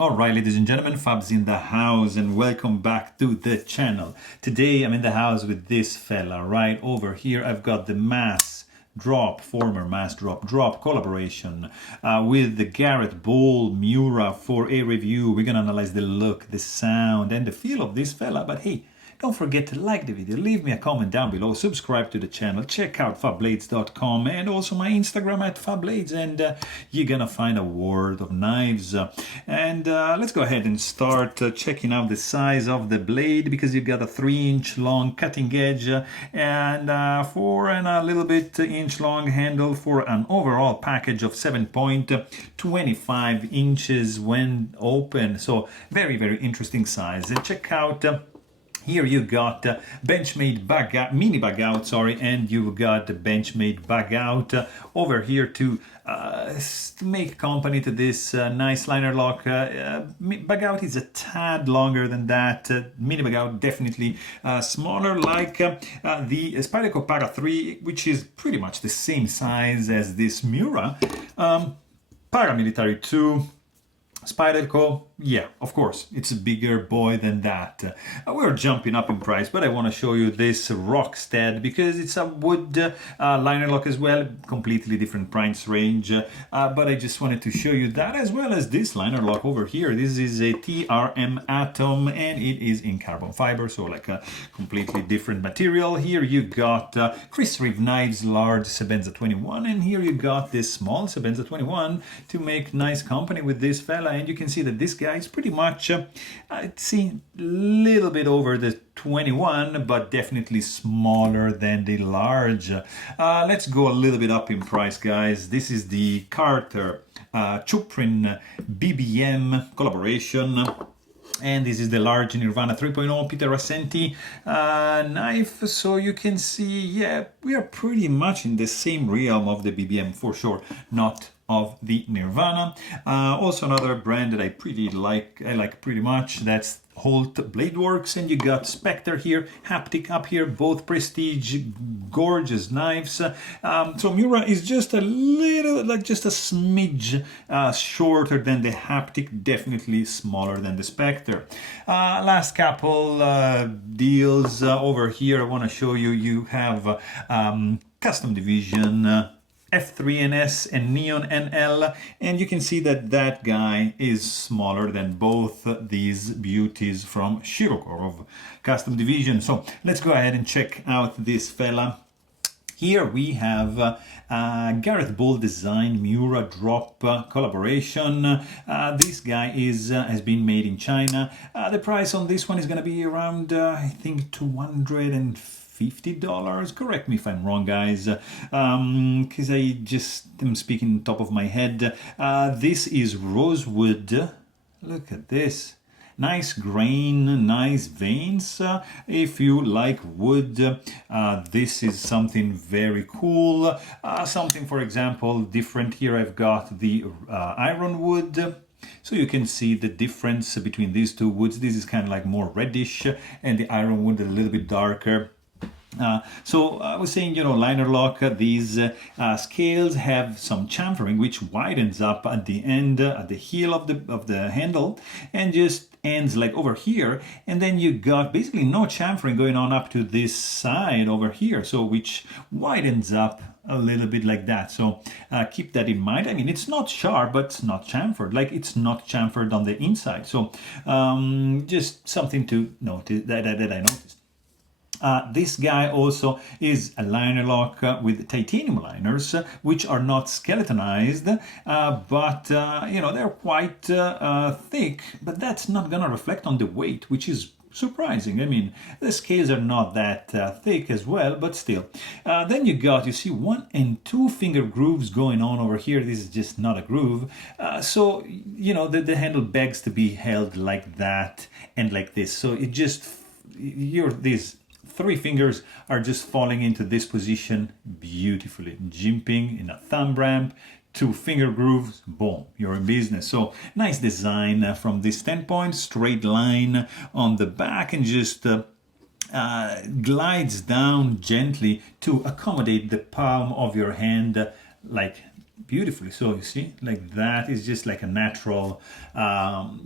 Alright, ladies and gentlemen, Fab's in the house and welcome back to the channel. Today I'm in the house with this fella right over here. I've got the former Mass Drop collaboration with the Drop Bull Miura for a review. We're gonna analyze the look, the sound and the feel of this fella, but hey, don't forget to like the video, leave me a comment down below, subscribe to the channel, check out fablades.com and also my Instagram at Fablades, and you're gonna find a world of knives. Let's go ahead and start checking out the size of the blade, because you've got a 3-inch long cutting edge and a little bit inch long handle for an overall package of 7.25 inches when open. So very, very interesting size. Check out here you got Benchmade mini bag out, and you've got the Benchmade bag out over here to make company to this nice liner lock. Bag out is a tad longer than that. Mini bag out definitely smaller, like the Spyderco Para 3, which is pretty much the same size as this Miura. Paramilitary 2. Spyderco, yeah, of course, it's a bigger boy than that. We're jumping up in price, but I want to show you this Rockstead because it's a wood liner lock as well, completely different price range. But I just wanted to show you that, as well as this liner lock over here. This is a TRM Atom and it is in carbon fiber, so like a completely different material. Here you got Chris Reeve Knives large Sebenza 21, and here you got this small Sebenza 21 to make nice company with this fella. And you can see that this guy is pretty much, it's a little bit over the 21, but definitely smaller than the large. Let's go a little bit up in price, guys. This is the Carter Chuprin BBM collaboration. And this is the large Nirvana 3.0 Peter Rassenti knife. So you can see, yeah, we are pretty much in the same realm of the BBM for sure, not of the Nirvana. Also another brand that I like pretty much, that's Holt Blade Works, and you got Spectre here, Haptic up here, both prestige, gorgeous knives. So Miura is just a little, like just a smidge shorter than the Haptic, definitely smaller than the Spectre. Last couple deals over here I want to show you. You have Custom Division, F3NS and Neon NL, and you can see that that guy is smaller than both these beauties from Shirokorov Custom Division. So let's go ahead and check out this fella. Here we have Gareth Bull Design Miura Drop collaboration. This guy has been made in China. The price on this one is going to be around, I think, $250. Correct me if I'm wrong, guys, because I just am speaking top of my head. This is rosewood. Look at this. Nice grain, nice veins. If you like wood, this is something very cool. Something, for example, different here. I've got the ironwood. So you can see the difference between these two woods. This is kind of like more reddish, and the ironwood a little bit darker. So I was saying, liner lock, these scales have some chamfering which widens up at the end, at the heel of the handle, and just ends like over here, and then you got basically no chamfering going on up to this side over here, so which widens up a little bit like that. So keep that in mind. I mean, it's not sharp, but it's not chamfered, like it's not chamfered on the inside. So just something to notice that I noticed. This guy also is a liner lock with titanium liners, which are not skeletonized, but they're quite thick, but that's not gonna reflect on the weight, which is surprising. I mean, the scales are not that thick as well, but still. Then you see 1 and 2 finger grooves going on over here. This is just not a groove. So, the handle begs to be held like that and like this. So it just, these 3 fingers are just falling into this position beautifully. Jimping in a thumb ramp, 2 finger grooves, boom, you're in business. So nice design from this standpoint, straight line on the back, and just glides down gently to accommodate the palm of your hand like beautifully. So you see, like that is just like a natural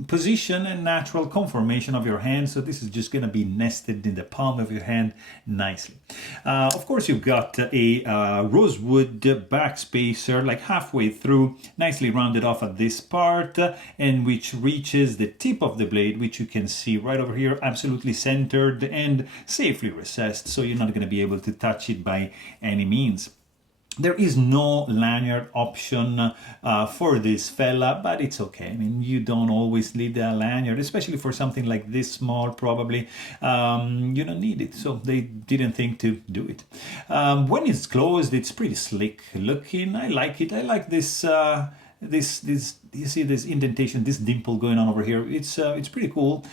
position and natural conformation of your hand. So this is just going to be nested in the palm of your hand nicely. Of course, you've got a rosewood backspacer like halfway through, nicely rounded off at this part, and which reaches the tip of the blade, which you can see right over here, absolutely centered and safely recessed, so you're not going to be able to touch it by any means. There is no lanyard option for this fella, but it's okay. I mean, you don't always need a lanyard, especially for something like this small, probably. You don't need it, so they didn't think to do it. When it's closed, it's pretty slick looking. I like it. I like this... this you see this indentation, this dimple going on over here. It's pretty cool.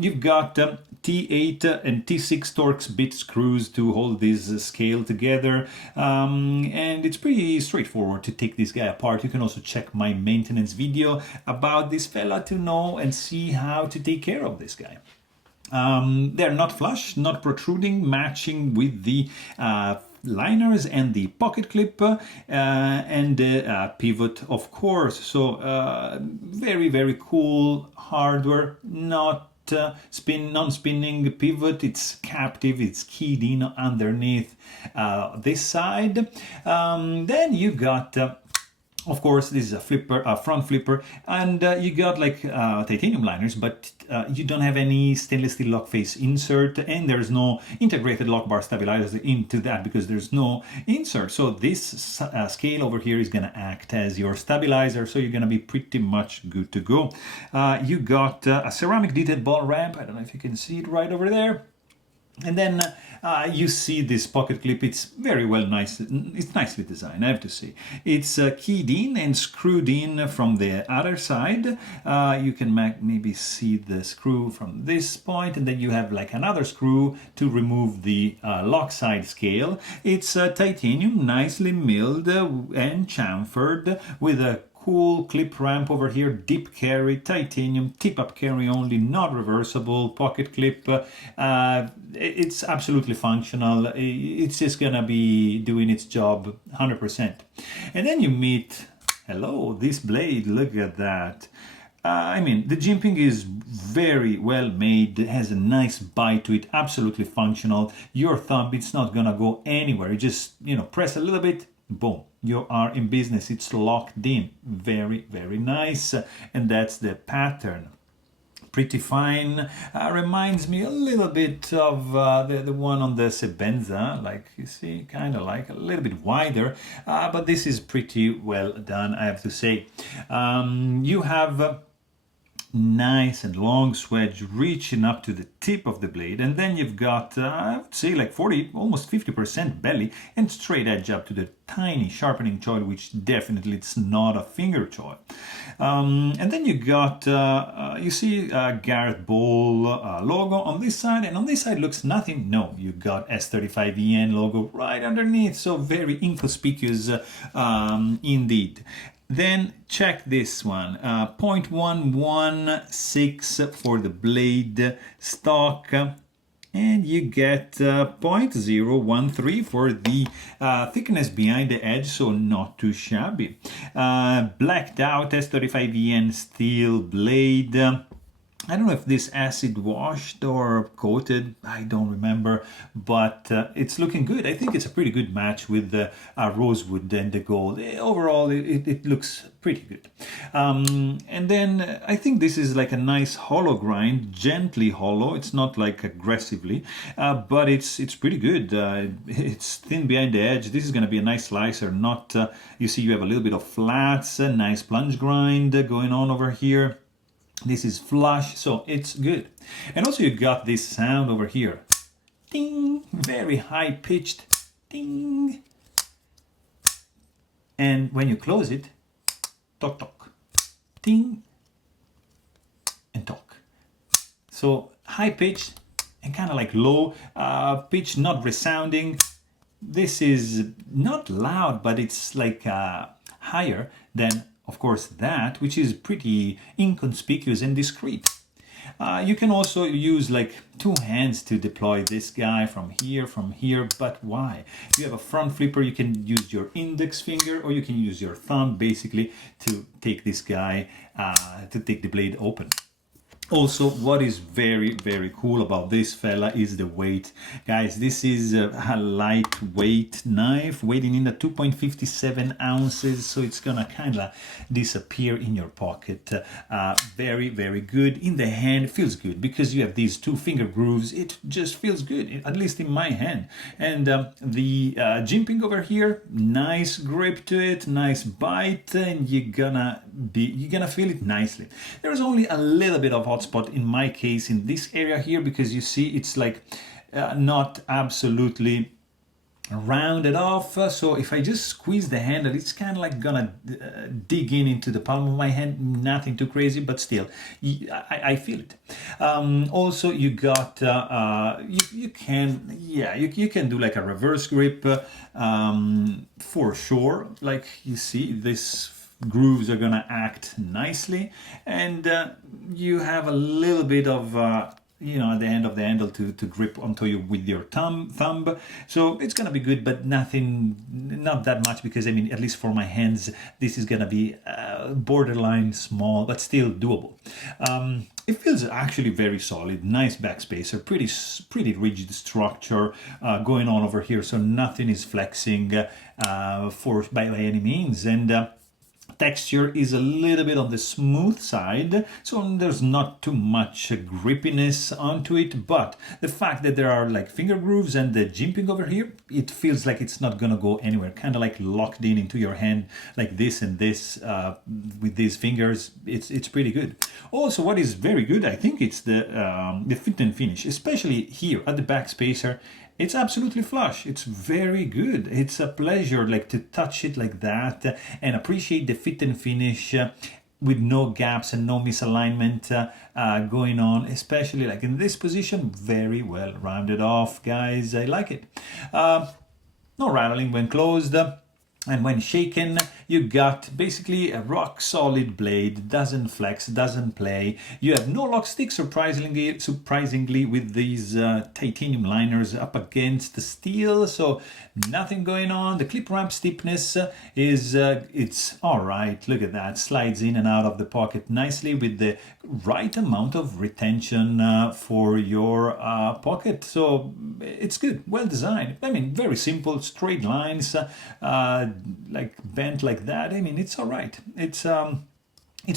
You've got T8 and T6 Torx bit screws to hold this scale together, and it's pretty straightforward to take this guy apart. You can also check my maintenance video about this fella to know and see how to take care of this guy. They're not flush, not protruding, matching with the liners and the pocket clip and the pivot, of course. So very, very cool hardware, not non-spinning pivot. It's captive, it's keyed in underneath this side. Then you got of course, this is a flipper, a front flipper, and you got like titanium liners, but you don't have any stainless steel lock face insert, and there's no integrated lock bar stabilizer into that because there's no insert. So this scale over here is going to act as your stabilizer, so you're going to be pretty much good to go. You got a ceramic detailed ball ramp. I don't know if you can see it right over there. And then you see this pocket clip. It's very well it's nicely designed, I have to say. It's keyed in and screwed in from the other side. You can maybe see the screw from this point, and then you have like another screw to remove the lock side scale. It's titanium, nicely milled and chamfered with a cool clip ramp over here, deep carry, titanium, tip-up carry only, not reversible, pocket clip. It's absolutely functional. It's just gonna be doing its job 100%. And then you meet, hello, this blade, look at that. I mean, the jimping is very well made, it has a nice bite to it, absolutely functional. Your thumb, it's not gonna go anywhere. You just, press a little bit, boom, you are in business. It's locked in. Very, very nice. And that's the pattern. Pretty fine. Reminds me a little bit of the one on the Sebenza, like you see, kind of like a little bit wider, but this is pretty well done, I have to say. You have nice and long swedge reaching up to the tip of the blade, and then you've got I would say like 40, almost 50% belly and straight edge up to the tiny sharpening choil, which definitely it's not a finger choil. And then you got you see Garrett Bull logo on this side, and on this side looks nothing. No, you got S35EN logo right underneath, so very inconspicuous indeed. Then check this one, 0.116 for the blade stock, and you get 0.013 for the thickness behind the edge, so not too shabby. Blacked out S35EN steel blade. I don't know if this acid washed or coated, I don't remember, but it's looking good. I think it's a pretty good match with the rosewood and the gold. Overall, it looks pretty good. And then I think this is like a nice hollow grind, gently hollow. It's not like aggressively, but it's pretty good. It's thin behind the edge. This is going to be a nice slicer. Not you see, you have a little bit of flats, a nice plunge grind going on over here. This is flush, so it's good. And also you got this sound over here. Ding! Very high pitched. Ding! And when you close it, tock tock. Ding! And tock. So high pitched and kind of like low pitch, not resounding. This is not loud, but it's like higher than, of course, that, which is pretty inconspicuous and discreet. You can also use like 2 hands to deploy this guy from here, but why? If you have a front flipper, you can use your index finger or you can use your thumb basically to take this guy, to take the blade open. Also, what is very, very cool about this fella is the weight. Guys, this is a lightweight knife, weighing in at 2.57 ounces, so it's gonna kind of disappear in your pocket. Very, very good. In the hand, it feels good because you have these 2 finger grooves. It just feels good, at least in my hand. And the jimping over here, nice grip to it, nice bite, and you're gonna feel it nicely. There's only a little bit of hot spot in my case in this area here, because you see it's like not absolutely rounded off, so if I just squeeze the handle, it's kind of like gonna dig into the palm of my hand. Nothing too crazy, but still I feel it. Also, you got you can do like a reverse grip for sure. Like you see, this grooves are gonna act nicely, and you have a little bit of at the end of the handle to grip onto you with your thumb, so it's gonna be good, but not that much, because I mean, at least for my hands, this is gonna be borderline small, but still doable. It feels actually very solid, nice backspacer, pretty rigid structure going on over here, so nothing is flexing by any means, and texture is a little bit on the smooth side, so there's not too much grippiness onto it, but the fact that there are like finger grooves and the jimping over here, it feels like it's not gonna go anywhere, kind of like locked into your hand like this and this with these fingers. It's pretty good. Also, what is very good, I think, it's the fit and finish, especially here at the back spacer. It's absolutely flush. It's very good. It's a pleasure like to touch it like that and appreciate the fit and finish with no gaps and no misalignment going on, especially like in this position. Very well rounded off, guys. I like it. No rattling when closed. And when shaken, you got basically a rock solid blade, doesn't flex, doesn't play. You have no lock stick, surprisingly, with these titanium liners up against the steel, so nothing going on. The clip ramp stiffness is, it's all right. Look at that, slides in and out of the pocket nicely with the right amount of retention for your pocket. So it's good, well designed. I mean, very simple, straight lines, like bent like that. I mean, it's all right. It's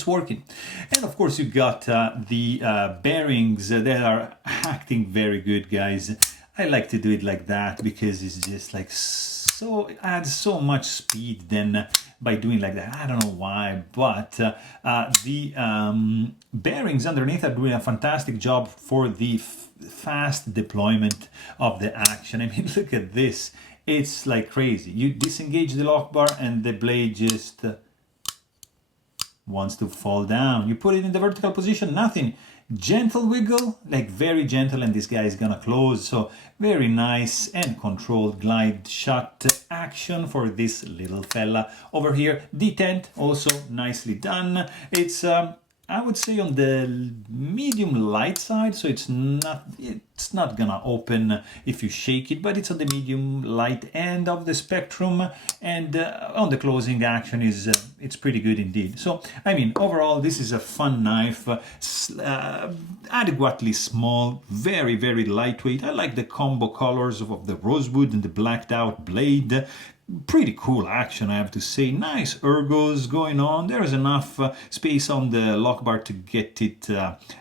working. And of course, you got the bearings that are acting very good, guys. I like to do it like that because it's just like so, it adds so much speed then by doing like that. I don't know why, but the bearings underneath are doing a fantastic job for the fast deployment of the action. I mean, look at this. It's like crazy. You disengage the lock bar and the blade just wants to fall down. You put it in the vertical position, nothing. Gentle wiggle, like very gentle, and this guy is gonna close. So very nice and controlled glide shut action for this little fella over here. Detent, also nicely done. It's I would say on the medium light side, so it's not gonna open if you shake it, but it's on the medium light end of the spectrum, and on the closing action is it's pretty good indeed. So I mean, overall, this is a fun knife, adequately small, very, very lightweight. I like the combo colors of the rosewood and the blacked out blade. Pretty cool action, I have to say. Nice ergos going on. There is enough space on the lock bar to get it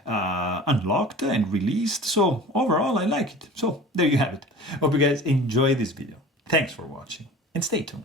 unlocked and released. So overall, I like it. So there you have it. Hope you guys enjoy this video. Thanks for watching and stay tuned.